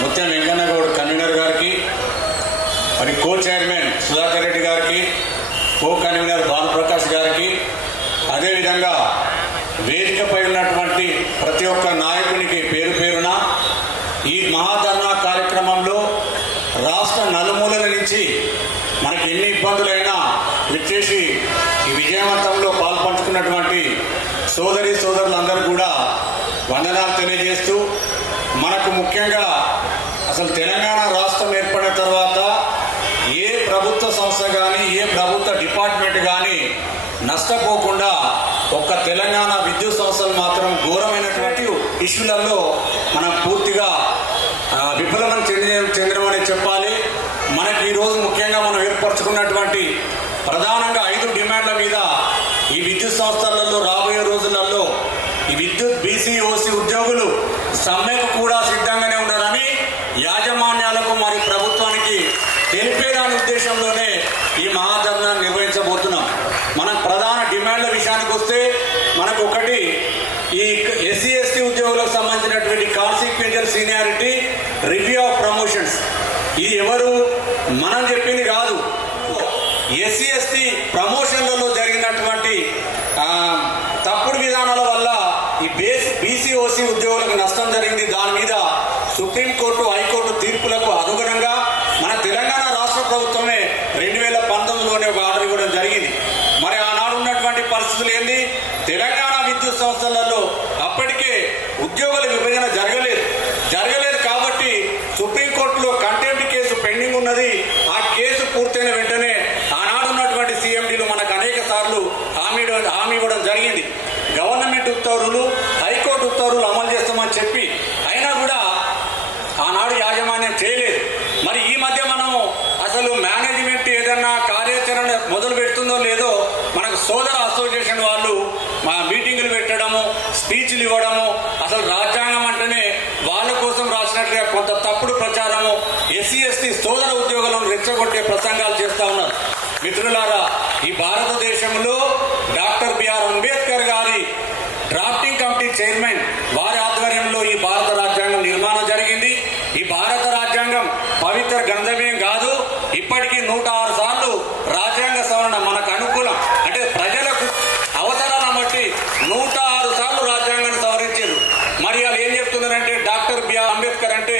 ముత్యం వెంకన్న గౌడ్ కన్వీనర్ గారికి, మరి కో చైర్మన్ సుధాకర్ రెడ్డి గారికి, కో కన్వీనర్ భానుప్రకాష్ గారికి, అదేవిధంగా వేదికపై ఉన్నటువంటి ప్రతి ఒక్క నాయకునికి పేరు పేరున ఈ మహాధర్నా కార్యక్రమంలో రాష్ట్ర నలుమూలల నుంచి మనకి ఎన్ని ఇబ్బందులైనా విచ్చేసి ఈ విజయవంతంలో పాల్పంచుకున్నటువంటి సోదరి సోదరులందరూ కూడా వందనాలు తెలియజేస్తూ, మనకు ముఖ్యంగా అసలు తెలంగాణ రాష్ట్రం ఏర్పడిన తర్వాత ఏ ప్రభుత్వ సంస్థ కానీ ఏ ప్రభుత్వ డిపార్ట్మెంట్ కానీ నష్టపోకుండా ఒక్క తెలంగాణ విద్యుత్ సంస్థలు మాత్రం ఘోరమైనటువంటి ఇష్యూలలో మనం పూర్తిగా విఫలమని చెందినమని చెప్పాలి. మనకి ఈరోజు ముఖ్యంగా మనం ఏర్పరచుకున్నటువంటి ప్రధానంగా 5 డిమాండ్ల మీద ఈ విద్యుత్ సంస్థలలో రాబోయే రోజులలో ఈ విద్యుత్ బీసీ ఓసీ ఉద్యోగులు సమ్మెకు కూడా సిద్ధంగానే ఉన్నారని యాజమాన్యాలకు మరి ప్రభుత్వానికి తెలిపేదాని ఉద్దేశంలోనే ఈ మహాధర్నా నిర్వహించబోతున్నాం. మనం ప్రధాన డిమాండ్ల విషయానికి వస్తే మనకు ఒకటి, ఈ ఎస్సీ ఎస్టీ ఉద్యోగులకు సంబంధించినటువంటి consequential seniority review of promotions. ఇది ఎవరు మనం చెప్పింది కాదు. ఎస్సీ ఎస్టీ ప్రమోషన్లలో జరిగినటువంటి తప్పుడు విధానాల వల్ల ఈ బీసీ ఓసీ ఉద్యోగులకు నష్టం జరిగింది. దాని మీద సుప్రీంకోర్టు హైకోర్టు తీర్పులకు అనుగుణంగా మన తెలంగాణ రాష్ట్ర ప్రభుత్వమే 2019లోనే ఒక ఆర్డర్ ఇవ్వడం జరిగింది. మరి ఆనాడు ఉన్నటువంటి పరిస్థితులు ఏంది? తెలంగాణ విద్యుత్ సంస్థలలో అప్పటికే ఉద్యోగుల విభజన జరగలేదు కాబట్టి సుప్రీంకోర్టులో కంటెంప్ట్ కేసు పెండింగ్ ఉన్నది. ఆ కేసు పూర్తయిన వెంటనే ఆనాడు ఉన్నటువంటి సీఎండీలు మనకు అనేక సార్లు హామీ ఇవ్వడం జరిగింది. గవర్నమెంట్ ఉత్తర్వులు, హైకోర్టు ఉత్తర్వులు అమలు చేస్తామని చెప్పి అయినా కూడా ఆనాడు యాజమాన్యం చేయలేదు. మరి ఈ మధ్య మనము అసలు మేనేజ్మెంట్ ఏదన్నా కార్యాచరణ మొదలు పెడుతుందో లేదో మనకు సోదర అసోసియేషన్ వాళ్ళు మా మీటింగులు పెట్టడము, స్పీచ్లు ఇవ్వడము, అసలు రాజ్యాంగం అంటేనే వాళ్ళ కోసం రాసినట్లుగా కొంత తప్పుడు ప్రచారము, ఎస్సీ ఎస్టీ సోదర ఉద్యోగులను రెచ్చగొట్టే ప్రసంగాలు చేస్తూ ఉన్నారు. మిత్రులారా, ఈ భారతదేశంలో డాక్టర్ బిఆర్ అంబేద్కర్ గారి డ్రాఫ్టింగ్ కమిటీ చైర్మన్ వారి ఆధ్వర్యంలో ఈ భారత రాజ్యాంగం నిర్మాణం జరిగింది. ఈ భారత రాజ్యాంగం పవిత్ర గ్రంథమేం కాదు. ఇప్పటికీ 106 సార్లు రాజ్యాంగ సవరణ మనకు అనుకూలం అంటే ప్రజలకు అవసరాలను బట్టి 106 సార్లు రాజ్యాంగాన్ని సవరించారు. మరి వాళ్ళు ఏం చెప్తున్నారంటే డాక్టర్ బిఆర్ అంబేద్కర్ అంటే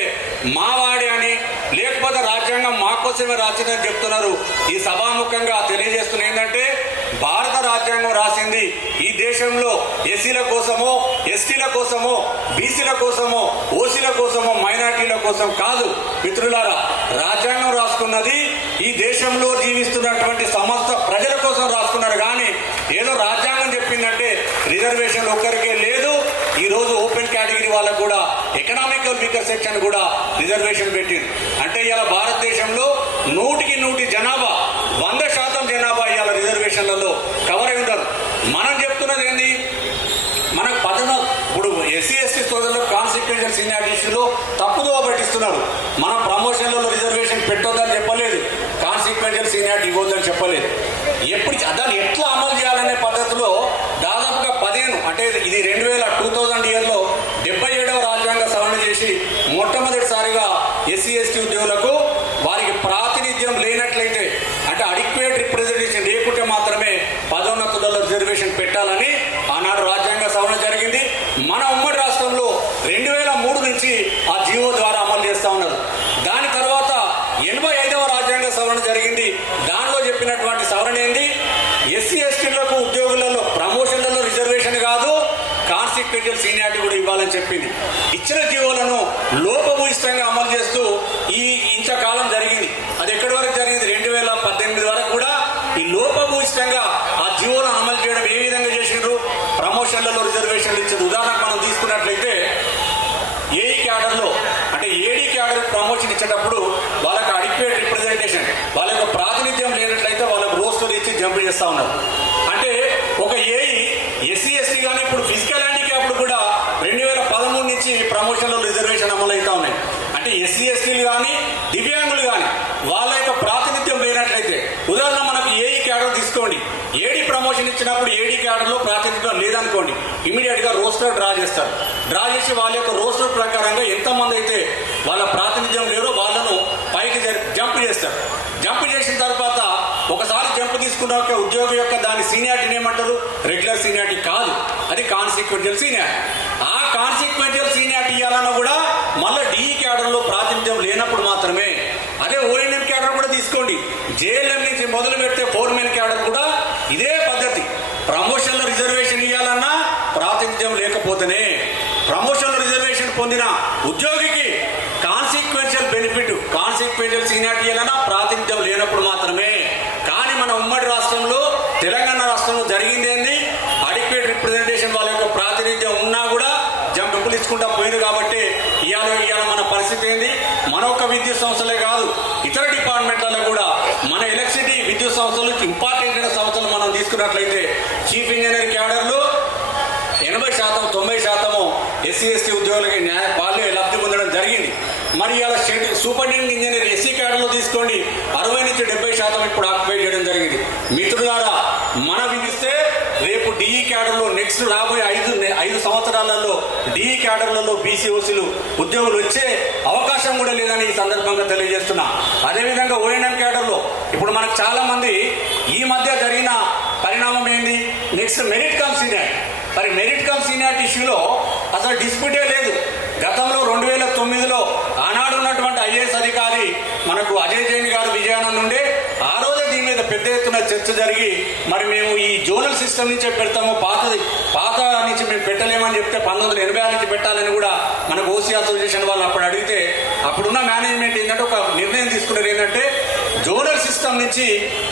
మావాడి అని, లేకపోతే రాజ్యాంగం మా కోసమే రాసిందని చెప్తున్నారు. ఈ సభాముఖంగా తెలియజేస్తున్న ఏంటంటే భారత రాజ్యాంగం రాసింది ఈ దేశంలో ఎస్సీల కోసమో, ఎస్టీల కోసమో, బీసీల కోసమో, ఓసీల కోసమో, మైనార్టీల కోసం కాదు. మిత్రులారా, రాజ్యాంగం రాసుకున్నది ఈ దేశంలో జీవిస్తున్నటువంటి సమస్త ప్రజల కోసం రాసుకున్నారు. కానీ ఏదో రాజ్యాంగం చెప్పిందంటే రిజర్వేషన్ ఒక్కరికే లేదు. ఈరోజు ఓపెన్ కేటగిరీ వాళ్ళకు కూడా ఎకనామికల్ వీకర్ సెక్షన్ కూడా రిజర్వేషన్ పెట్టింది. అంటే ఇలా భారతదేశంలో 100% జనాభా 100% జనాభా ఇవాళ రిజర్వేషన్లలో కవర్ అయి ఉంటారు. మనం చెప్తున్నది ఏంది? మనకు ఇప్పుడు ఎస్సీ ఎస్టీ సోదరులకు కాన్సిక్వెన్షియల్ సీనియారిటీ ఇష్యూలో తప్పుదో పట్టిస్తున్నారు. మనం ప్రమోషన్లలో రిజర్వేషన్ పెట్టొద్దని చెప్పలేదు, కాన్సిక్వెన్షియల్ సీనియారిటీ ఇవ్వద్దని చెప్పలేదు. దాన్ని ఎట్లా అమలు చేయాలనే పద్ధతిలో దాదాపుగా 15 అంటే ఇది 2000 ఇయర్లో 77వ రాజ్యాంగ సవరణ చేసి మొట్టమొదటిసారిగా ఎస్సీ ఎస్టీ ఉద్యోగులకు వారికి ప్రాతినిధ్యం లేనట్లయితే అంటే అడిక్వేట్ రిప్రజెంటేషన్ లేకుంటే మాత్రమే పదోన్నతులలో రిజర్వేషన్ పెట్టాలని ఆనాడు రాజ్యాంగ సవరణ జరిగింది. మన ఉమ్మడి రాష్ట్రంలో 2003 నుంచి ఆ జీవో ద్వారా అమలు చేస్తూ ఉన్నారు. దాని తర్వాత 85వ రాజ్యాంగ సవరణ జరిగింది. దానిలో చెప్పినటువంటి సవరణ ఏంది? ఎస్సీ ఎస్టీలకు ఉద్యోగులలో ప్రమోషన్లలో రిజర్వేషన్ కాదు, కాన్సిక్వెన్షియల్ సీనియారిటీ కూడా ఇవ్వాలని చెప్పింది. ఇచ్చిన జీవోలను లోపభూయిష్టంగా అమలు చేస్తూ ఇంతకాలం జరిగింది. అది ఎక్కడి వరకు జరిగింది? 2018 వరకు కూడా ఈ లోపభూయిష్టంగా ఆ జీవోలను అమలు చేయడం ఏ విధంగా చేసిండ్రు? ప్రమోషన్లలో రిజర్వేషన్లు ఇచ్చింది. ఉదాహరణకు మనం తీసుకున్నట్లయితే ఏఈ క్యాడర్లో అంటే ఏడీ క్యాడర్ ప్రమోషన్ ఇచ్చేటప్పుడు వాళ్ళకి అడిక్వేట్ రిప్రజెంటేషన్, వాళ్ళ యొక్క ప్రాతినిధ్యం లేనట్లయితే వాళ్ళకు రోస్టర్ ఇచ్చి జంప్ చేస్తూ ఉన్నారు. అంటే ఒక ఏఈ ఎస్సీ ఎస్టీ కానీ ఇప్పుడు ఫిజికల్ హ్యాండిక్యాప్డ్ కూడా 2013 నుంచి ప్రమోషన్లో రిజర్వేషన్ అమలు అవుతా ఉన్నాయి. అంటే ఎస్సీ ఎస్టీలు కానీ దివ్యాంగులు కానీ వాళ్ళ యొక్క ప్రాతినిధ్యం లేనట్లయితే, ఉదాహరణ మనకు ఏఈ క్యాడర్ తీసుకోండి, ఏడీ ప్రమోషన్ ఇచ్చినప్పుడు ఏడీ క్యాడర్లో ప్రాతినిధ్యం లేదనుకోండి, ఇమీడియట్ గా రోస్టర్ డ్రా చేస్తారు. డ్రా చేసి వాళ్ళ యొక్క రోస్టర్ ప్రకారంగా ఎంతమంది అయితే తీసుకున్న ఉద్యోగం యొక్క దాని సీనియారిటీని ఏమంటారు? రెగ్యులర్ సీనియారిటీ కాదు, అది కాన్సిక్వెన్షియల్ సీనియారిటీ. ఆ కాన్సిక్వెన్షియల్ సీనియారిటీ ఇవ్వాలన్నా కూడా మళ్ళీ డిఈ క్యాడర్లో ప్రాతినిధ్యం లేనప్పుడు మాత్రమే. అదే ఓఎన్ఎం క్యాడర్ కూడా తీసుకోండి, జేఎల్ఎం నుంచి మొదలు పెడితే ఫోర్మెన్ క్యాడర్ కూడా ఇదే పద్ధతి. ప్రమోషన్లో రిజర్వేషన్ ఇవ్వాలన్నా ప్రాతినిధ్యం లేకపోతేనే, ప్రమోషన్లో రిజర్వేషన్ పొందిన ఉద్యోగికి కాన్సిక్వెన్షియల్ బెనిఫిట్, కాన్సిక్వెన్షియల్ సీనియారిటీ ఇవ్వాలన్నా ప్రాతినిధ్యం లేనప్పుడు మాత్రమే. కానీ మన ఉమ్మడి రాష్ట్రంలో, తెలంగాణ రాష్ట్రంలో జరిగింది ఏంది? అడిక్వేట్ రిప్రజెంటేషన్ వాళ్ళ యొక్క ప్రాతినిధ్యం ఉన్నా కూడా జంపులు ఇచ్చుకుంటా పోయింది. కాబట్టి ఇవాళ మన పరిస్థితి ఏంది? మన ఒక్క విద్యుత్ సంస్థలే కాదు, ఇతర డిపార్ట్మెంట్లలో కూడా మన ఎలక్ట్రిసిటీ విద్యుత్ సంస్థలు ఇంపార్టెంట్ అయిన సంస్థలు మనం తీసుకున్నట్లయితే చీఫ్ ఇంజనీర్ క్యాడర్లో 80%, 90% ఎస్సీ ఎస్టీ ఉద్యోగులకి వాళ్ళే లబ్ధి పొందడం జరిగింది. మరి ఇలా సూపరింటెండెంట్ ఇంజనీర్ ఎస్సీ క్యాడర్లో తీసుకోండి, 60 నుంచి 70% ఇప్పుడు ఆక్యుపై చేయడం జరిగింది. మిత్రులారా, మన విధిస్తే రేపు డిఈ క్యాడర్లో నెక్స్ట్ రాబోయే 5 సంవత్సరాలలో డిఈ క్యాడర్లలో బీసీఓసీలు ఉద్యోగులు వచ్చే అవకాశం కూడా లేదని ఈ సందర్భంగా తెలియజేస్తున్నా. అదేవిధంగా ఓఎన్ఎం క్యాడర్లో ఇప్పుడు మనకు చాలా మంది ఈ మధ్య జరిగిన పరిణామం ఏంది? Next merit cum seniority. మరి మెరిట్ కమ్ సీనియారిటీ ఇష్యూలో అసలు డిస్ప్యూటే లేదు. గతంలో 2009లో ఆనాడు ఉన్నటువంటి ఐఏఎస్ అధికారి మనకు అజయ్ జైన్ గారు విజయానంద్ ఉండే, ఆ రోజే దీని మీద పెద్ద ఎత్తున చర్చ జరిగి మరి మేము ఈ జోనల్ సిస్టమ్ నుంచే పెడతాము, పాత నుంచి మేము పెట్టలేమని చెప్తే 1986 నుంచి పెట్టాలని కూడా మనకు ఓసీ అసోసియేషన్ వాళ్ళు అప్పుడు అడిగితే, అప్పుడున్న మేనేజ్మెంట్ ఏంటంటే ఒక నిర్ణయం తీసుకున్నారు, ఏంటంటే జోనల్ సిస్టమ్ నుంచి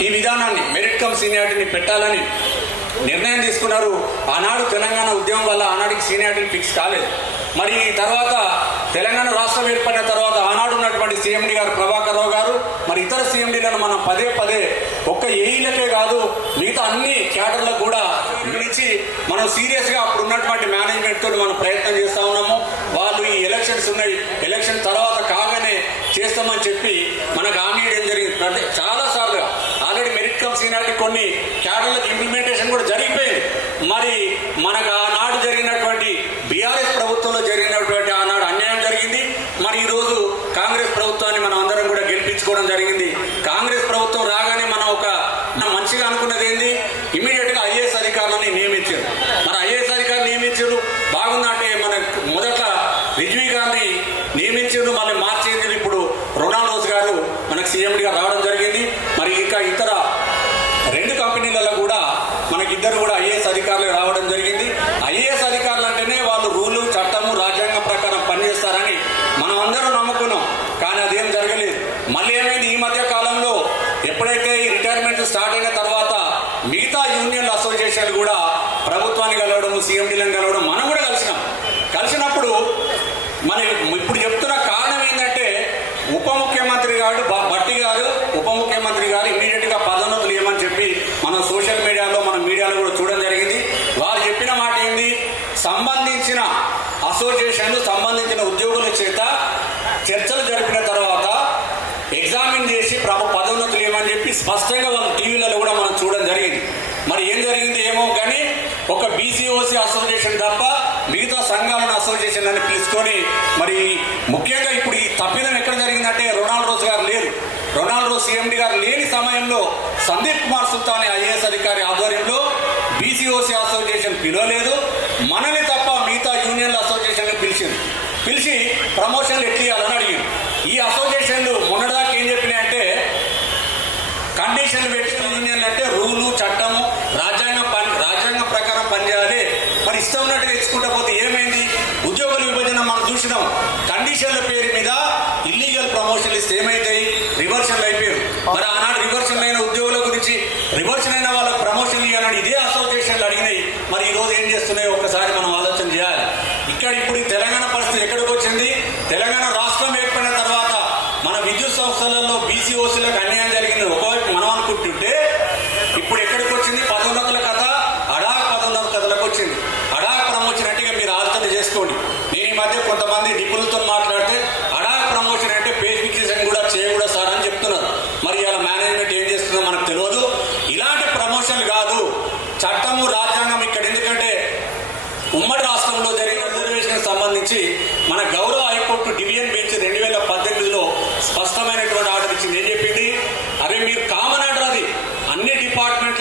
ఈ విధానాన్ని మెరిట్ కమ్ సీనియారిటీని పెట్టాలని నిర్ణయం తీసుకున్నారు. ఆనాడు తెలంగాణ ఉద్యమం వల్ల ఆనాడికి సీనియారిటీ ఫిక్స్ కాలేదు. మరి తర్వాత తెలంగాణ రాష్ట్రం ఏర్పడిన తర్వాత ఆనాడు ఉన్నటువంటి సీఎండీ గారు ప్రభాకర్ రావు గారు, మరి ఇతర సీఎండీలను మనం పదే ఒక్క ఏఈలకే కాదు మిగతా అన్ని క్యాడర్లకు కూడా పిలిచి మనం సీరియస్గా అప్పుడు ఉన్నటువంటి మేనేజ్మెంట్ తోటి మనం ప్రయత్నం చేస్తూ ఉన్నాము. వాళ్ళు ఈ ఎలక్షన్స్ ఉన్నాయి, ఎలక్షన్ తర్వాత కాగానే చేస్తామని చెప్పి మనకు హామీ ఇవ్వడం జరిగింది. చాలా సార్లుగా ఆల్రెడీ మెరిట్ కమ్ సీనియారిటీ కొన్ని క్యాడర్లకు ఇంప్లిమెంటేషన్ కూడా జరిగిపోయింది. మరి మనకు ఆనాడు జరిగినటువంటి బీఆర్ఎస్ ప్రభుత్వంలో జరిగినటువంటి ఆనాడు అన్యాయం జరిగింది. మరి ఈరోజు కాంగ్రెస్ ప్రభుత్వాన్ని మనం అందరం కూడా గెలిపించుకోవడం జరిగింది. కాంగ్రెస్ ప్రభుత్వం రాగానే మనం మంచిగా అనుకున్నది ఏంది? ఇమీడియట్గా ఐఏఎస్ అధికారులని నియమించారు. మరి ఐఏఎస్ అధికారులు నియమించారు బాగుందంటే, మనకు మొదట రిజ్వీ గారిని నియమించారు, మళ్ళీ మార్చేది ఇప్పుడు రొనాల్డ్ రోజ్ గారు మనకు సీఎండీగా రావడం జరిగింది. మరి ఇంకా ఇతర 2 కంపెనీలలో కూడా మనకిద్దరు కూడా ఐఏఎస్ అధికారులు రావడం జరిగింది. ఐఏఎస్ అధికారులు అంటేనే వాళ్ళు రూలు, చట్టము, రాజ్యాంగం ప్రకారం పనిచేస్తారని మనం అందరం నమ్ముకున్నాం. కానీ అదేం జరగలేదు. మళ్ళీ ఏమైంది? ఈ మధ్య కాలంలో ఎప్పుడైతే ఈ రిటైర్మెంట్ స్టార్ట్ అయిన తర్వాత మిగతా యూనియన్ అసోసియేషన్లు కూడా ప్రభుత్వాన్ని కలవడం, సీఎండీలను కలవడం మనం కూడా కలిసినప్పుడు మనం ఇప్పుడు చెప్తున్న కారణం ఏంటంటే, ఉప ముఖ్యమంత్రి గారు భట్టి గారు, ఉప ముఖ్యమంత్రి గారు ఇమీడియట్గా పదోన్నతులు ఏమని చెప్పి మనం సోషల్ మీడియాలో, మన మీడియాలో కూడా చూడడం జరిగింది. వారు చెప్పిన మాట ఏంది? సంబంధించిన అసోసియేషన్లు, సంబంధించిన ఉద్యోగుల చేత చర్చలు జరిపిన తర్వాత ఎగ్జామిన్ చేసి పదోన్నతులు ఏమని చెప్పి స్పష్టంగా వాళ్ళ టీవీలలో కూడా మనం చూడడం జరిగింది. మరి ఏం జరిగింది ఏమో కానీ ఒక బీసీఓసీ అసోసియేషన్ తప్ప మిగతా సంఘాలను అసోసియేషన్ అని పిలుచుకొని, మరి ముఖ్యంగా ఇప్పుడు ఈ తప్పిదం ఎక్కడ జరిగిందంటే, రొనాల్డ్ రోజ్ గారు లేరు. రొనాల్డ్ రోజ్ సీఎండీ గారు లేని సమయంలో సందీప్ కుమార్ సుల్తాన్ ఐఏఎస్ అధికారి ఆధ్వర్యంలో బీసీఓసీ అసోసియేషన్ పిలవలేదు. మనని తప్ప మిగతా యూనియన్ల అసోసియేషన్ పిలిచి ప్రమోషన్లు ఎట్టియాలని అడిగింది. ఈ అసోసియేషన్లు మొన్నటిదాకా ఏం చెప్పినాయంటే, కండిషన్లు పెట్టిన యూనియన్లు అంటే రూలు, చట్టము, రాజ్యాంగం ప్రకారం పనిచేయాలి. మరి ఇష్టం ఉన్నట్టుగా ఇచ్చుకుంటా పోతే ఏమైంది? ఉద్యోగుల విభజన మనం చూసినాం. కండిషన్ల పేరు మీద ఇల్లీగల్ ప్రమోషన్లు ఇస్తే ఏమైతాయి? రివర్షన్లు అయిపోయారు. మరి ఆనాడు రివర్షన్ అయిన ఉద్యోగుల గురించి, రివర్షన్ అయిన వాళ్ళకి ప్రమోషన్లు ఇవ్వాలని ఇదే అసోసియేషన్లు అడిగినాయి. మరి ఈరోజు ఏం చేస్తున్నాయో ఒక్కసారి మనం ఆలోచన చేయాలి. ఇప్పుడు ఈ తెలంగాణ పరిస్థితి ఎక్కడికి వచ్చింది? తెలంగాణ రాష్ట్రం ఏర్పడిన తర్వాత మన విద్యుత్ సంస్థలలో బీసీఓసీలకు అన్యాయం జరిగింది ఒకవైపు మనం అనుకుంటుంటే, ఇప్పుడు ఎక్కడికి వచ్చింది? పదోన్నతుల కథ, అడాక్ పదోన్నతుల కథలకు వచ్చింది. అడాక్ ప్రమోషన్ అంటే మీరు ఆలోచన చేసుకోండి. నేను ఈ మధ్య కొంతమంది నిపుణులతో మాట్లాడితే అడాక్ ప్రమోషన్ అంటే పే ఫిక్సేషన్ కూడా చేయకూడదు సార్ అని చెప్తున్నారు. మరి ఇలా మేనేజ్మెంట్ ఏం చేస్తుందో మనకు తెలియదు. ఇలాంటి ప్రమోషన్లు కాదు, చట్టము, రాజ్యాంగం ఇక్కడ. ఎందుకంటే ఉమ్మడి రాష్ట్రంలో జరిగిన రిజర్వేషన్ సంబంధించి మన గౌరవ హైకోర్టు డివిజన్ బెంచ్ 2018లో స్పష్టమైనటువంటి ఆర్డర్ ఇచ్చింది. ఏం చెప్పింది? అరే మీరు కామన్ ఆర్డర్, అది అన్ని డిపార్ట్మెంట్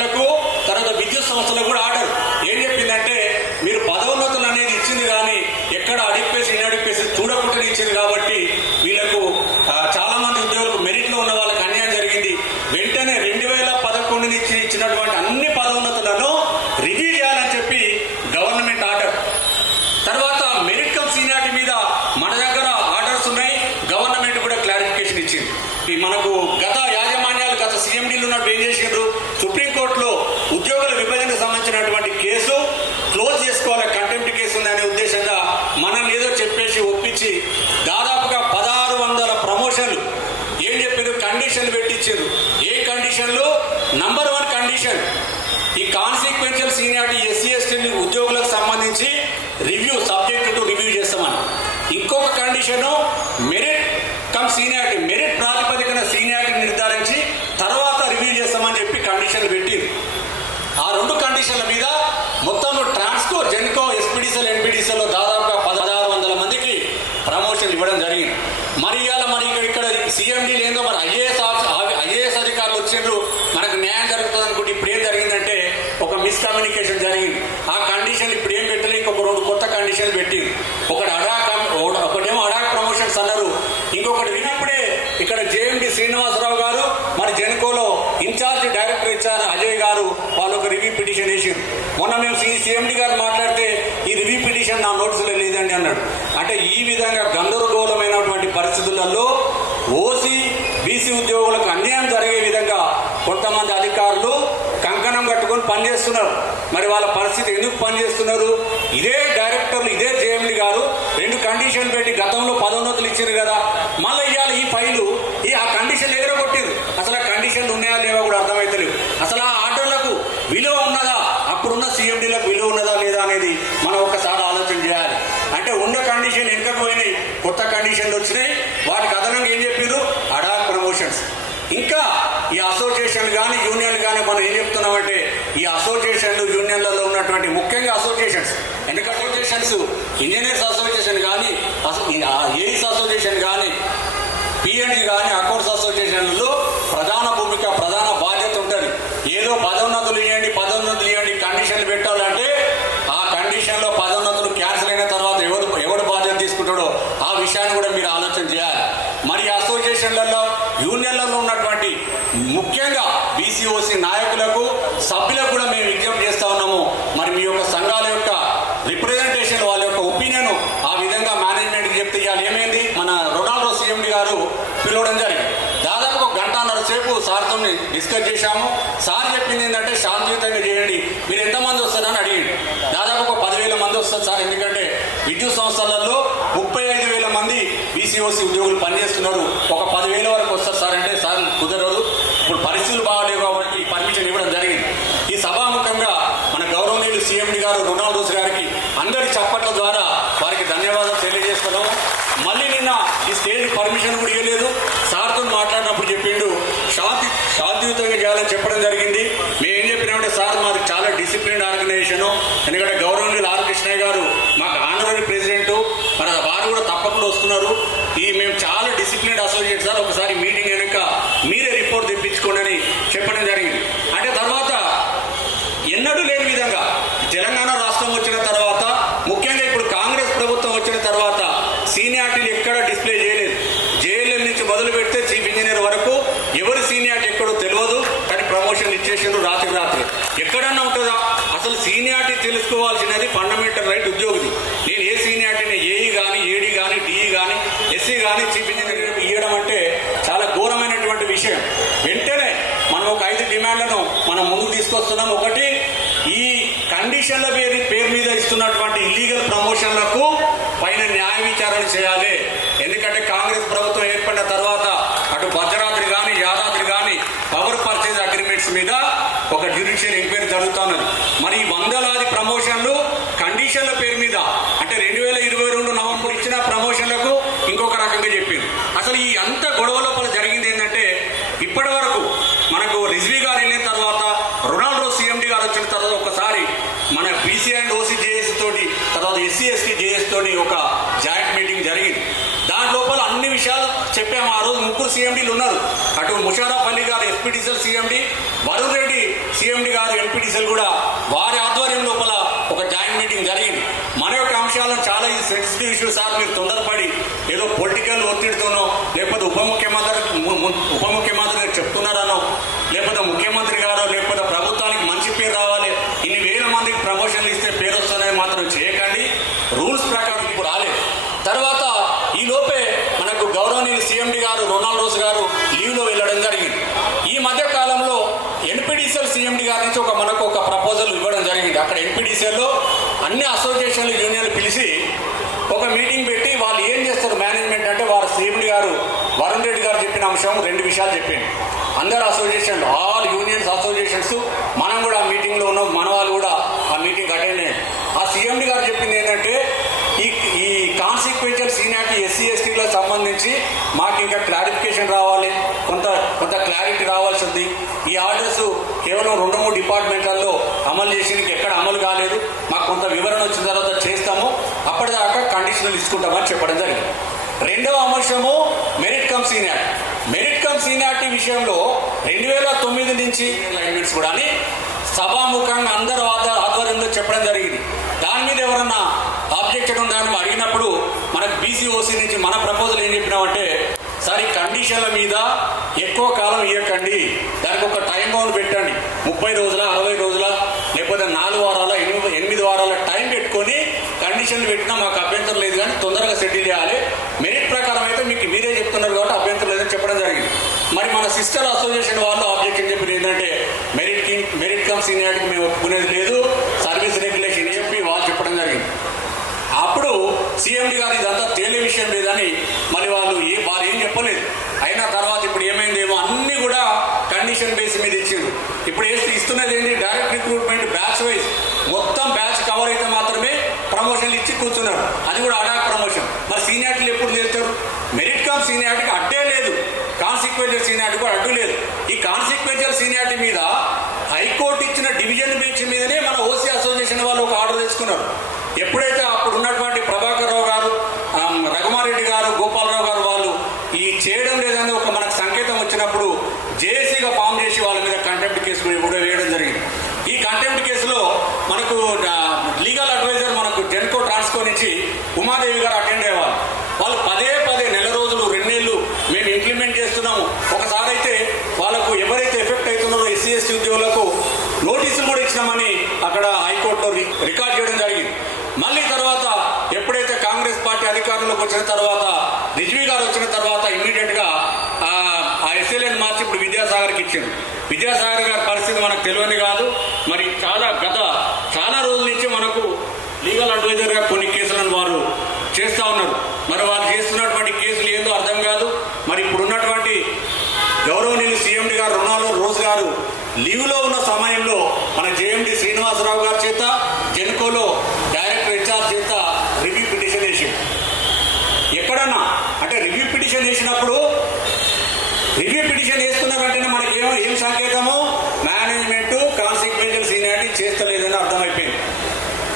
కండిషన్లు పెట్టించారు. ఏ కండిషన్లు? నంబర్ 1 కండిషన్, ఈ కాన్సిక్వెన్షియల్ సీనియారిటీ ఎస్సీ ఎస్టీ ఉద్యోగులకు సంబంధించి రివ్యూ సబ్జెక్ట్ టు రివ్యూ చేస్తామని. ఇంకొక condition merit cum seniority, merit ప్రాతిపదికన సీనియారిటీ నిర్ధారించి తర్వాత రివ్యూ చేస్తామని చెప్పి కండిషన్లు పెట్టింది. ఆ 2 కండిషన్ల మీద మొత్తం ట్రాన్స్కో, జెన్కో, ఎస్పీడీసీఎల్, ఎన్పీడీసీఎల్లో దాదాపుగా 1600 మందికి ప్రమోషన్లు ఇవ్వడం జరిగింది. మరి ఇవాళ మరి ఇక్కడ సీఎండీ లేదో మరి ఐఏఎస్ అధికారులు వచ్చిండ్రు, మనకు న్యాయం జరుగుతుంది అనుకుంటే ఇప్పుడు ఏం జరిగిందంటే ఒక మిస్కమ్యూనికేషన్ జరిగింది. ఆ కండిషన్ ఇప్పుడు ఏం పెట్టలే, ఇంకొక 2 కొత్త కండిషన్లు పెట్టింది. ఒకటేమో అడాక్ ప్రమోషన్స్ అన్నారు, ఇంకొకటి ఇప్పుడే ఇక్కడ జేఎండి శ్రీనివాసరావు గారు మరి జెన్కోలో ఇన్ఛార్జ్ డైరెక్టర్ ఇచ్చారు అజయ్ గారు, వాళ్ళు ఒక రివ్యూ పిటిషన్ వేసారు. మొన్న మేము సీఎండీ గారు మాట్లాడితే ఈ రివ్యూ పిటిషన్ నా నోటీసులో లేదండి అన్నాడు. అంటే ఈ విధంగా గందరగోళమైనటువంటి పరిస్థితులలో ఓసీ బీసీ ఉద్యోగులకు అన్యాయం జరిగే విధంగా కొంతమంది అధికారులు కంకణం కట్టుకొని పనిచేస్తున్నారు. మరి వాళ్ళ పరిస్థితి ఎందుకు పనిచేస్తున్నారు? ఇదే డైరెక్టర్లు, ఇదే జేఎండి గారు 2 కండిషన్లు పెట్టి గతంలో పదోన్నతులు ఇచ్చారు కదా, మళ్ళీ ఇవాళ ఈ ఫైలు ఆ కండిషన్లు ఎగరగొట్టారు. అసలు ఆ కండిషన్లు ఉన్నాయా లేవా కూడా అర్థమవుతలేదు. అసలు ఆ ఆర్డర్లకు విలువ ఉన్నదా, అప్పుడున్న సీఎండీలకు విలువ ఉన్నదా లేదా అనేది మనం ఒక్కసారి ఆలోచన చేయాలి. అంటే ఉన్న కండిషన్ వెనుకకు పోయినాయి, కొత్త కండిషన్లు వచ్చినాయి. వాటికి అదనంగా ఏం చెప్పారు? Ad hoc promotions. ఇంకా ఈ అసోసియేషన్లు కానీ యూనియన్లు కానీ మనం ఏం చెప్తున్నామంటే ఈ అసోసియేషన్లు యూనియన్లలో ఉన్నటువంటి ముఖ్యంగా అసోసియేషన్స్, ఎందుకంటే అసోసియేషన్స్ ఇంజనీర్స్ అసోసియేషన్ కానీ, ఏఈస్ అసోసియేషన్ కానీ, పిఎన్జి కానీ, అకౌంట్స్ అసోసియేషన్లలో ప్రధాన భూమిక, ప్రధాన బాధ్యత ఉంటుంది. ఏదో పదోన్నతులు ఇవ్వండి కండిషన్లు పెట్టాలంటే ఆ కండిషన్లో పదోన్నతులు క్యాన్సిల్ అయిన తర్వాత ఎవడు బాధ్యత తీసుకుంటాడో ఆ విషయాన్ని కూడా మీరు ఆలోచన చేయాలి. మరి అసోసియేషన్లలో యూనియన్లలో ఉన్నటువంటి ముఖ్యంగా బీసీఓసీ నాయకులకు, సభ్యులకు కూడా మేము విజ్ఞప్తి చేస్తా ఉన్నాము. మరి మీ యొక్క సంఘాల యొక్క రిప్రజెంటేషన్, వాళ్ళ యొక్క ఒపీనియన్ ఆ విధంగా మేనేజ్మెంట్కి చెప్తే ఇవాళ ఏమైంది, మన రొనాల్డో సీఎండి గారు పిలవడం జరిగింది. దాదాపు 1 గంటన్నర సేపు సార్తో డిస్కస్ చేశాము. సార్ చెప్పింది ఏంటంటే శాంతియుతంగా చేయండి, మీరు ఎంతమంది వస్తారని అడిగింది. దాదాపు ఒక 10,000 మంది వస్తారు సార్, ఎందుకంటే విద్యుత్ సంస్థలలో 35,000 మంది బీసీఓసీ ఉద్యోగులు పనిచేస్తున్నారు, ఒక 10,000 వరకు వస్తారు సార్ అంటే సార్ కుదరదు, ఇప్పుడు పరిస్థితులు బాగాలేవు కాబట్టి పర్మిషన్ ఇవ్వడం జరిగింది. ఈ సభాముఖంగా మన గౌరవనీయులు సీఎండి గారు రొనాల్డోస్ గారికి అందరి చప్పట్ల ద్వారా వారికి ధన్యవాదాలు తెలియజేస్తున్నాము. మళ్ళీ నిన్న ఈ స్టేజ్ పర్మిషన్ కూడా ఇవ్వలేదు. సార్తో మాట్లాడినప్పుడు చెప్పిండు శాంతియుతంగా చేయాలని చెప్పడం జరిగింది. మేము ఏం చెప్పినామంటే సార్ మాది చాలా డిసిప్లిన్ ఆర్గనైజేషను, ఎందుకంటే గౌరవనీయులు ఆర్ కృష్ణయ్య గారు మాకు ఆనరరీ ప్రెసిడెంట్, మరి వారు కూడా తప్పకుండా వస్తున్నారు. మేము చాలా డిసిప్లిన్ అసోసియేట్ సార్, ఒకసారి మీటింగ్ అయినాక మీరే రిపోర్ట్ తెప్పించుకోండి అని చెప్పడం జరిగింది. అంటే తర్వాత ఎన్నడూ లేని విధంగా తెలంగాణ రాష్ట్రం వచ్చిన తర్వాత, ముఖ్యంగా ఇప్పుడు కాంగ్రెస్ ప్రభుత్వం వచ్చిన తర్వాత సీనియారిటీలు ఎక్కడ డిస్ప్లే చేయలేదు. జేఎల్ఎం నుంచి మొదలు పెడితే చీఫ్ ఇంజనీర్ వరకు ఎవరి సీనియారిటీ ఎక్కడో తెలియదు, కానీ ప్రమోషన్లు ఇచ్చేసిండ్రు రాత్రి. ఎక్కడన్నా ఉంటుందా? అసలు సీనియారిటీ తెలుసుకోవాల్సినది ఫండమెంటల్ రైట్ ఉద్యోగిది. నేను ఏ సీనియారిటీని ఏఈ కానీ, ఏడీ కానీ, డిఈ కానీ, ఎస్సీ కానీ చీఫ్ ఇంజనీర్ ఇవ్వడం అంటే చాలా ఘోరమైనటువంటి విషయం. వెంటనే మనం ఒక 5 డిమాండ్లను మనం ముందుకు తీసుకొస్తున్నాం. ఒకటి, ఈ కండిషన్ల పేరు మీద ఇస్తున్నటువంటి ఇల్లీగల్ ప్రమోషన్లకు పైన న్యాయ విచారణ చేయాలి. ఎందుకంటే కాంగ్రెస్ ప్రభుత్వం ఏర్పడిన తర్వాత అటు భద్రాద్రి కానీ, యాదాద్రి కానీ పవర్ పర్చేజ్ అగ్రిమెంట్స్ మీద ఒక జ్యుడిషియల్ ఎంక్వైరీ జరుగుతున్నది. మరి వందలాది ప్రమోషన్లు కండిషన్ల పేరు మీద, అంటే 2022 నవంబర్ ఇచ్చిన ప్రమోషన్లకు ఇంకొక రకంగా చెప్పింది. అసలు ఈ అంత గొడవ లోపల జరిగింది ఏంటంటే, ఇప్పటి వరకు మనకు రిజ్వీ గారు వెళ్ళిన తర్వాత, రొనాల్డో సీఎండి గారు వచ్చిన తర్వాత ఒకసారి మన బీసీ అండ్ ఓసీ జేఏసీ తోటి, తర్వాత ఎస్సీ ఎస్టీ జేఏసీ తోటి ఒక జాయింట్ మీటింగ్ జరిగింది. దాని లోపల అన్ని విషయాలు చెప్పాము. ఆ రోజు 3 సీఎండీలు ఉన్నారు. అటు ముషారఫ్ అలీ గారు SPDCL CMD, Varun Reddy CMD గారు ఎంపీడీసీఎల్ కూడా వారి ఆధ్వర్యం లోపల ఒక జాయింట్ మీటింగ్ జరిగింది. మన యొక్క అంశాలను చాలా సెన్సిటివ్ ఇష్యూ సార్, మీరు తొందరపడి ఏదో పొలిటికల్ ఒత్తిడితోనో, లేకపోతే ఉప ముఖ్యమంత్రి చెప్తున్నారనో, లేకపోతే ముఖ్యమంత్రి గారో, లేకపోతే ప్రభుత్వానికి మంచి పేరు రావాలి, ఇన్ని వేల మందికి ప్రమోషన్లు ఇస్తే పేరు వస్తుందని మాత్రం చేయకండి. రూల్స్ ప్రకారం ఇప్పుడు రాలేదు. తర్వాత ఈ లోపే మనకు గౌరవనీయులు సీఎండీ గారు రొనాల్డోస్ గారు లీవ్లో వెళ్ళడం జరిగింది. ఈ మధ్య కాలంలో ఎన్పీడీసీఎల్ సీఎండీ గారి నుంచి మనకు ఒక ప్రపోజల్ ఇవ్వడం జరిగింది. అక్కడ ఎన్పీడీసీఎల్లో అన్ని అసోసియేషన్లు యూనియన్లు పిలిచి ఒక మీటింగ్ పెట్టి వాళ్ళు ఏం చేస్తారు మేనేజ్మెంట్ అంటే, వారు సీఎండీ గారు వరుణ్ రెడ్డి గారు చెప్పిన అంశం 2 విషయాలు చెప్పాను. అందరు అసోసియేషన్లు, ఆల్ యూనియన్స్ అసోసియేషన్స్ మనం కూడా ఆ మీటింగ్లో ఉన్నాం, మన వాళ్ళు కూడా ఆ మీటింగ్ అటెండ్ అయ్యారు. ఆ సీఎండి గారు చెప్పింది ఏంటంటే ఈ కాన్సిక్వెన్షియల్ సీనియారిటీ ఎస్సీ ఎస్టీలకు సంబంధించి మాకు ఇంకా క్లారిఫికేషన్ రావాలి, కొంత క్లారిటీ రావాల్సి ఉంది. ఈ ఆర్డర్స్ కేవలం 2-3 డిపార్ట్మెంట్లలో అమలు చేసి ఎక్కడ అమలు కాలేదు, మాకు కొంత వివరణ వచ్చిన తర్వాత చేస్తాము, అప్పటిదాకా కండిషనల్ ఇచ్చుకుంటామని చెప్పడం జరిగింది. రెండవ అంశము merit cum seniority. Merit cum seniority విషయంలో 2009 నుంచి అలైన్మెంట్స్ కూడా అని సభాముఖంగా అందరూ ఆధ్వర్యంలో చెప్పడం జరిగింది. దాని మీద ఎవరన్నా ఆబ్జెక్షన్ ఉందని అడిగినప్పుడు మనకు బీసీఓసీ నుంచి మన ప్రపోజల్ ఏం చెప్పినామంటే, సార్ ఈ కండిషన్ల మీద ఎక్కువ కాలం ఇవ్వకండి, దానికి ఒక టైం బౌండ్ పెట్టండి, 30 రోజుల 60 రోజుల లేకపోతే 4 వారాల 8 వారాల టైం పెట్టుకొని కండిషన్లు పెట్టినా మాకు అభ్యంతరం లేదు, కానీ తొందరగా సెటిల్ చేయాలి. మెరిట్ ప్రకారం అయితే మీకు మీరే చెప్తున్నారు కాబట్టి అభ్యంతరం లేదని చెప్పడం జరిగింది. మరి మన సిస్టర్ అసోసియేషన్ వాళ్ళు ఆబ్జెక్షన్ చెప్పిన ఏంటంటే మెరిట్ కమ్ సీనియారిటీకి మేము ఒప్పుకునేది లేదు, సర్వీస్ రెగ్యులేషన్ చెప్పి వాళ్ళు చెప్పడం జరిగింది. అప్పుడు సీఎండి గారు ఇదంతా తేలే విషయం లేదని మళ్ళీ వారు ఏం చెప్పలేదు. అయినా తర్వాత ఇప్పుడు ఏమైందేమో అన్నీ కూడా కండిషన్ బేస్ మీద ఇచ్చిండ్రు. ఇప్పుడు ఇస్తున్నది ఏంటి, డైరెక్ట్ రిక్రూట్మెంట్ బ్యాచ్ వైజ్ మొత్తం బ్యాచ్ కవర్ అయితే మాత్రమే ప్రమోషన్లు ఇచ్చి కూర్చున్నారు, అది కూడా అడాక్ ప్రమోషన్. మరి సీనియారిటీలు ఎప్పుడు చేస్తారు? మెరిట్ కమ్ సీనియారిటీకి అడ్డే లేదు, కాన్సిక్వెన్షియల్ సీనియారిటీ కూడా అడ్డు లేదు. ఈ కాన్సిక్వెన్షియల్ సీనియారిటీ మీద హైకోర్టు ఇచ్చిన డివిజన్ బెంచ్ మీదనే మన ఓసీ అసోసియేషన్ వాళ్ళు ఒక ఆర్డర్ తెచ్చుకున్నారు. ఎప్పుడైతే అప్పుడు ఉన్నటువంటి ప్రభాకర్ రావు గారు, రఘుమారెడ్డి గారు, గోపాలరావు గారు వాళ్ళు ఈ చేయడం లేదని ఒక మనకు సంకేతం వచ్చినప్పుడు జేఏసీగా ఫామ్ చేసి వాళ్ళ మీద కంటెంప్ట్ కేసు కూడా వేయడం జరిగింది. ఈ కంటెంప్ట్ కేసులో మనకు లీగల్ అడ్వైజర్ మనకు జెన్కో ట్రాన్స్కో నుంచి ఉమాదేవి గారు అటెండ్ అయ్యేవాళ్ళు. వాళ్ళు పదే నెల రోజులు 2 నెలలు మేము ఇంప్లిమెంట్ చేస్తున్నాము. ఒకసారి అయితే వాళ్ళకు ఎవరైతే ఎఫెక్ట్ అవుతున్నారో ఎస్సీ ఎస్టీ ఉద్యోగులకు నోటీసులు కూడా ఇచ్చినామని అక్కడ హైకోర్టులో రికార్డ్ చేయడం జరిగింది. మళ్ళీ తర్వాత ఎప్పుడైతే కాంగ్రెస్ పార్టీ అధికారంలోకి వచ్చిన తర్వాత, రిజ్వీ గారు వచ్చిన తర్వాత ఇమ్మీడియట్గా ఆ ఎస్ఎల్ఎన్ మార్చి ఇప్పుడు విద్యాసాగర్కి ఇచ్చింది. విద్యాసాగర్ గారి పరిస్థితి మనకు తెలియని కాదు. మరి చాలా రోజుల నుంచి మనకు లీగల్ అడ్వైజర్గా కొన్ని కేసులను వారు చేస్తూ ఉన్నారు. మరి వారు చేస్తున్నటువంటి కేసులు ఏందో అర్థం కాదు. మరి ఇప్పుడు ఉన్నటువంటి గౌరవనీయులు సీఎండి గారు రుణాలు రోజు గారు లీవ్లో ఉన్న సమయంలో మన జేఎండి శ్రీనివాసరావు గారి చేత జెన్కోలో డైరెక్టర్ హెచ్ఆర్ చేత రివ్యూ పిటిషన్ వేసి ఎక్కడన్నా అంటే రివ్యూ పిటిషన్ వేసినప్పుడు రివ్యూ పిటిషన్ వేస్తున్నారంటేనే మనకి ఏం సంకేతము, మేనేజ్మెంట్ కాన్సిక్వెన్షియల్ సీనియారిటీ చేస్తలేదని అర్థమైపోయింది.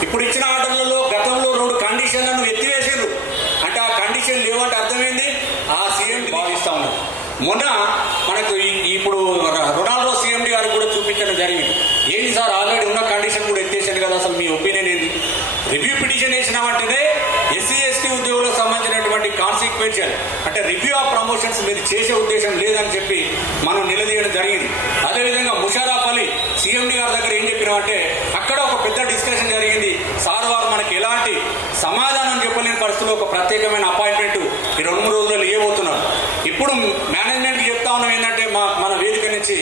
ఇప్పుడు ఇచ్చిన ఆర్డర్లలో గతంలో 2 కండిషన్లను ఎత్తివేసారు అంటే ఆ కండిషన్ లేవంటే అర్థమైంది ఆ సీఎం భావిస్తా ఉన్నారు. మొన్న మనకు ఇప్పుడు రొనాల్డో సీఎండి గారికి కూడా చూపించడం జరిగింది. ఏంటి సార్ ఆల్రెడీ ఉన్న కండిషన్ కూడా ఎత్తేసాను కదా, అసలు మీ ఒపీనియన్ ఏంది? రివ్యూ పిటిషన్ వేసినామంటేనే ఎస్సీ ఎస్టీ ఉద్యోగులకు సంబంధించినటువంటి కాన్సిక్వెన్షియల్ అంటే రివ్యూ ఆఫ్ ప్రమోషన్స్ మీరు చేసే ఉద్దేశం లేదని చెప్పి మనం నిలదీయడం జరిగింది. అదేవిధంగా ముషారఫ్ అలీ సీఎండి గారి దగ్గర ఏం చెప్పినామంటే అక్కడ ఒక పెద్ద డిస్కషన్ జరిగింది. సార్ వారు మనకి ఎలాంటి సమాధానం చెప్పలేని పరిస్థితుల్లో ఒక ప్రత్యేకమైన అపాయింట్మెంట్ ఈ 2-3 రోజుల్లో ఇవ్వబోతున్నారు. ఇప్పుడు మేనేజ్మెంట్కి చెప్తా ఉన్నాం ఏంటంటే మన వేదిక నుంచి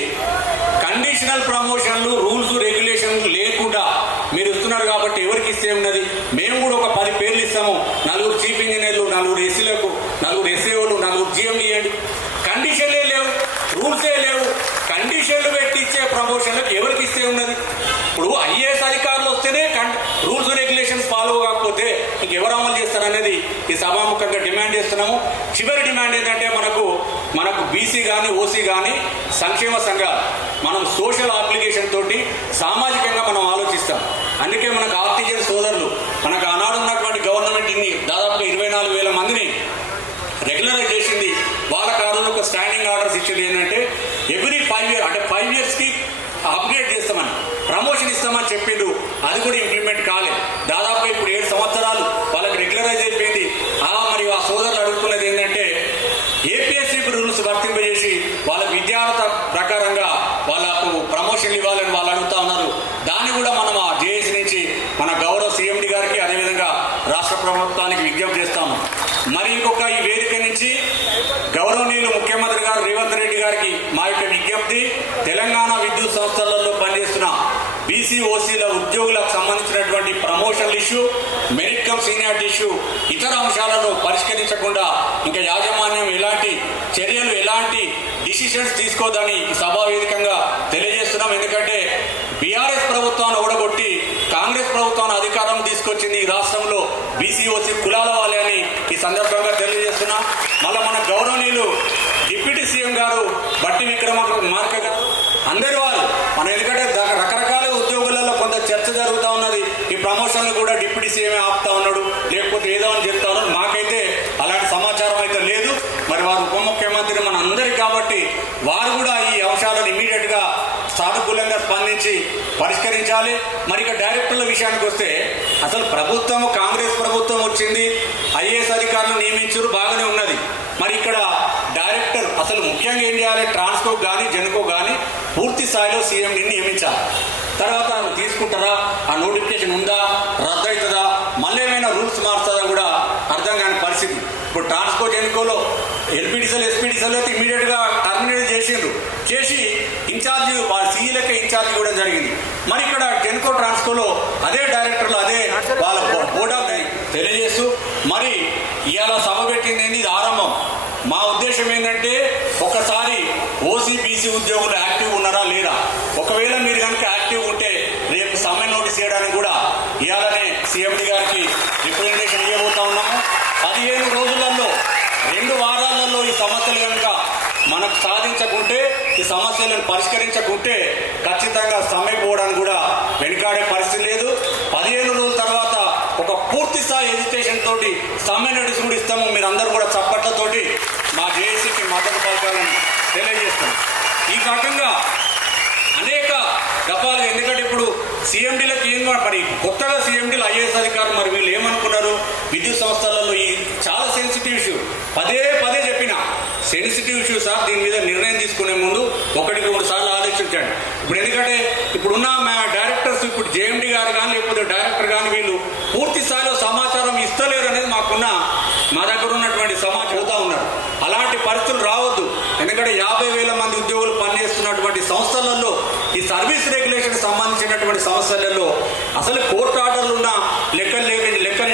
కండిషనల్ ప్రమోషన్లు రూల్స్ రెగ్యులేషన్లు లేకుండా మీరు ఇస్తున్నారు కాబట్టి ఎవరికి ఇస్తే ఉన్నది, మేము కూడా ఒక 10 పేర్లు ఇస్తాము, 4 చీఫ్ ఇంజనీర్లు, 4 ఎస్సీలకు, 4 ఎస్ఏఓలు, 4 జీఎంలు ఇవ్వండి. కండిషన్లే లేవు, రూల్సే లేవు, కండిషన్లు పెట్టి ఇచ్చే ప్రమోషన్లకు ఎవరికి ఇస్తే ఉన్నది? ఇప్పుడు ఐఏఎస్ అధికారులు వస్తేనే రూల్స్ రెగ్యులేషన్స్ ఫాలో కాకపోతే ఇంకెవరు అమలు చేస్తారనేది ఈ సభాముఖంగా డిమాండ్ చేస్తున్నాము. చివరి డిమాండ్ ఏంటంటే మనకు బీసీ కానీ ఓసీ కానీ సంక్షేమ సంఘాలు మనం సోషల్ అప్లికేషన్ తోటి సామాజికంగా మనం ఆలోచిస్తాం. అందుకే మనకు ఆర్టిజన్ సోదరులు మనకు ఆనాడు ఉన్నటువంటి గవర్నమెంట్ దాదాపు 24,000 మందిని రెగ్యులరైజ్ చేసింది. వాళ్ళకి ఆ రోజు ఒక స్టాండింగ్ ఆర్డర్స్ ఇచ్చింది ఏంటంటే ఎవ్రీ 5 years అంటే 5 yearsకి అప్గ్రేడ్ చేస్తామని ప్రమోషన్ ఇస్తామని చెప్పిండు. అది కూడా ఇంప్లిమెంట్ కాలేదు. దాదాపు ఇప్పుడు 7 సంవత్సరాలు వాళ్ళకి రెగ్యులరైజ్ అయిపోయింది. మరియు ఆ సోదరులు అడుగుతున్నది ఏంటంటే ఏపీఎస్సీ రూల్స్ వర్తింపజేసి వాళ్ళకి విద్యార్హత ప్రకారంగా వాళ్ళకు ప్రమోషన్లు ఇవ్వాలని వాళ్ళు అడుగుతా ఉన్నారు. దాన్ని కూడా మనం ఆ జేఏసీ నుంచి మన గౌరవ సీఎండి గారికి అదేవిధంగా రాష్ట్ర ప్రభుత్వానికి విజ్ఞప్తి చేస్తాము. మరి ఇంకొక ఈ వేదిక నుంచి గౌరవనీయులు ముఖ్యమంత్రి గారు రేవంత్ రెడ్డి గారికి మా యొక్క విజ్ఞప్తి, తెలంగాణ విద్యుత్ సంస్థలలో పనిచేస్తున్న బీసీ ఓసీల ఉద్యోగులకు సంబంధించినటువంటి ప్రమోషన్ల issue, merit cum seniority issue, ఇతర అంశాలను పరిష్కరించకుండా ఇంకా యాజమాన్యం ఎలాంటి చర్యలు ఎలాంటి డిసిషన్స్ తీసుకోవద్దని సభా వేదికంగా తెలియజేస్తున్నాం. ఎందుకంటే బీఆర్ఎస్ ప్రభుత్వాన్ని ఓడగొట్టి కాంగ్రెస్ ప్రభుత్వాన్ని అధికారం తీసుకొచ్చింది ఈ రాష్ట్రంలో బీసీఓసీ కులాల వాళ్ళే అని ఈ సందర్భంగా తెలియజేస్తున్నాం. మళ్ళీ మన గౌరవనీయులు డిప్యూటీ సీఎం గారు బట్టి విక్రమార్క గారు అందరి వారు మనం ఎందుకంటే రకరకాల ఉద్యోగులలో కొంత చర్చ జరుగుతూ ఉన్నది. ఈ ప్రమోషన్లు కూడా డిప్యూటీ సీఎం ఆపుతా ఉన్నాడు, లేకపోతే ఏదో అని చెప్తా ఉన్నాడు. మాకైతే అలాంటి సమాచారం అయితే లేదు. మరి వారు ఉప ముఖ్యమంత్రి మన అందరికి కాబట్టి వారు కూడా ఈ అంశాలను ఇమీడియట్ గా సానుకూలంగా స్పందించి పరిష్కరించాలి. మరి ఇక డైరెక్టర్ల విషయానికి వస్తే అసలు ప్రభుత్వం కాంగ్రెస్ ప్రభుత్వం వచ్చింది, ఐఏఎస్ అధికారులు నియమించారు, బాగానే ఉన్నది. మరి ఇక్కడ డైరెక్టర్ అసలు ముఖ్యంగా ఏం చేయాలి? ట్రాన్స్కో కానీ జెన్కో కానీ పూర్తి స్థాయిలో సీఎంని నియమించాలి. తర్వాత తీసుకుంటారా, ఆ నోటిఫికేషన్ ఉందా, రద్దు అవుతుందా, మళ్ళీ ఏమైనా రూల్స్ మార్చుతుందా కూడా అర్థం కాని పరిస్థితి. ఇప్పుడు ట్రాన్స్కో జెన్కోలో ఎస్పీడీసీలు అయితే ఇమీడియట్గా టర్మినేట్ చేసి ఇన్ఛార్జి వాళ్ళ సీఈలకే ఇన్ఛార్జి కూడా జరిగింది. మరి ఇక్కడ జెన్కో ట్రాన్స్కోలో అదే డైరెక్టర్లు అదే వాళ్ళ బోర్డ్ ఆఫ్ తెలియజేస్తూ మరి ఇవాళ సభ పెట్టింది ఇది ఆరంభం. మా ఉద్దేశం ఏంటంటే ఒకసారి ఓసీ బీసీ ఉద్యోగులు యాక్టివ్ ఉన్నారా లేదా, ఒకవేళ మీరు కనుక యాక్టివ్ ఉంటే రేపు సమ్మె నోటీస్ చేయడానికి కూడా ఇవాళనే సీఎండీ గారికి రిప్రజెంటేషన్ ఇవ్వబోతా ఉన్నాము. 15 రోజులలో 2 వారాలలో ఈ సమస్యలు కనుక మనకు సాధించకుంటే, ఈ సమస్యలను పరిష్కరించకుంటే ఖచ్చితంగా సమ్మె పోవడానికి కూడా వెనుకాడే పరిస్థితి లేదు. 15 రోజుల తర్వాత ఒక పూర్తి స్థాయి ఎడ్యుకేషన్ తోటి సమ్మె నోటీస్ కూడా ఇస్తాము. మీరు అందరూ కూడా చప్పట్లతోటి మా జేఏసీకి మద్దతు పలకాలని తెలియజేస్తాం. ఈ రకంగా అనేక దఫాలుగా, ఎందుకంటే ఇప్పుడు సీఎండీలకు ఏం మరి కొత్తగా సీఎండీలు ఐఏఎస్ అధికారులు మరి వీళ్ళు ఏమనుకున్నారు, విద్యుత్ సంస్థలలో ఈ చాలా సెన్సిటివ్ ఇష్యూ పదే చెప్పిన సెన్సిటివ్ ఇష్యూ సార్, దీని మీద నిర్ణయం తీసుకునే ముందు 1-2 సార్లు ఆలోచించండి. ఇప్పుడు ఎందుకంటే ఇప్పుడున్న డైరెక్టర్స్, ఇప్పుడు జేఎండీ గారు కానీ లేకపోతే డైరెక్టర్ కానీ వీళ్ళు పూర్తి స్థాయిలో సమాచారం ఇస్తలేరు అనేది మా దగ్గర ఉన్నటువంటి సమాచారం అవుతా ఉన్నారు. అలాంటి పరిస్థితులు రావద్దు. ఎందుకంటే 50,000 మంది ఉద్యోగులు పనిచేస్తున్నటువంటి సంస్థలలో ఈ సర్వీస్ రెగ్యులేషన్ సంబంధించినటువంటి సమస్యలలో అసలు కోర్టు ఆర్డర్లు ఉన్న లెక్కలు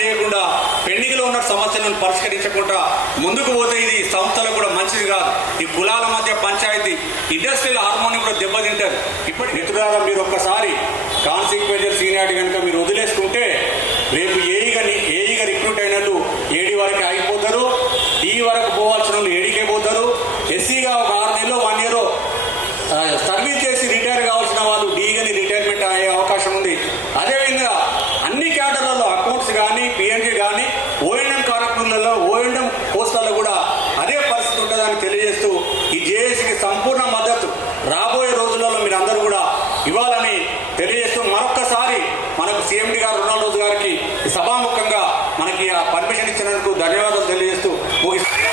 లేకుండా పెండింగ్లో ఉన్న సమస్యలను పరిష్కరించకుండా ముందుకు పోతే ఇది సంస్థలకు కూడా మంచిది కాదు. ఈ కులాల మధ్య పంచాయతీ, ఇండస్ట్రియల్ హార్మోనియం కూడా దెబ్బతింటారు. ఇప్పటి మిత్రులారా, మీరు ఒక్కసారి కాన్సిక్వెన్షియల్ సీనియారిటీ కనుక మీరు వదిలేసుకుంటే రేపు ఏఈగా రిక్రూట్ అయిన వాళ్ళు ఏడీ వరకు ఆగిపోతారు, ఈ వరకు పోవాల్సిన వాళ్ళు ఏడీకే పోతారు. ఎస్సీగా ఒక 6 నెలలో 1 year సర్వీస్ చేసి రిటైర్ కావాల్సిన వాళ్ళు డీగాని రిటైర్మెంట్ అయ్యే అవకాశం ఉంది. అదేవిధంగా అన్ని క్యాడర్లలో అకౌంట్స్ కానీ పిఎన్జీ కానీ ఓఎన్ఎం కార్యక్రమాలలో ఓఎన్ఎం పోస్టులలో కూడా అదే పరిస్థితి ఉంటుందని తెలియజేస్తూ ఈ జేఏసీకి సంపూర్ణ మద్దతు రాబోయే రోజులలో మీరు అందరూ కూడా ఇవ్వాలని తెలియజేస్తూ మరొక్కసారి మనకు సీఎండీ గారు రుణాల్ రోజు గారికి సభాముఖంగా మనకి ఆ పర్మిషన్ ఇచ్చినందుకు ధన్యవాదాలు తెలియజేస్తూ ముగిస్తున్నాను.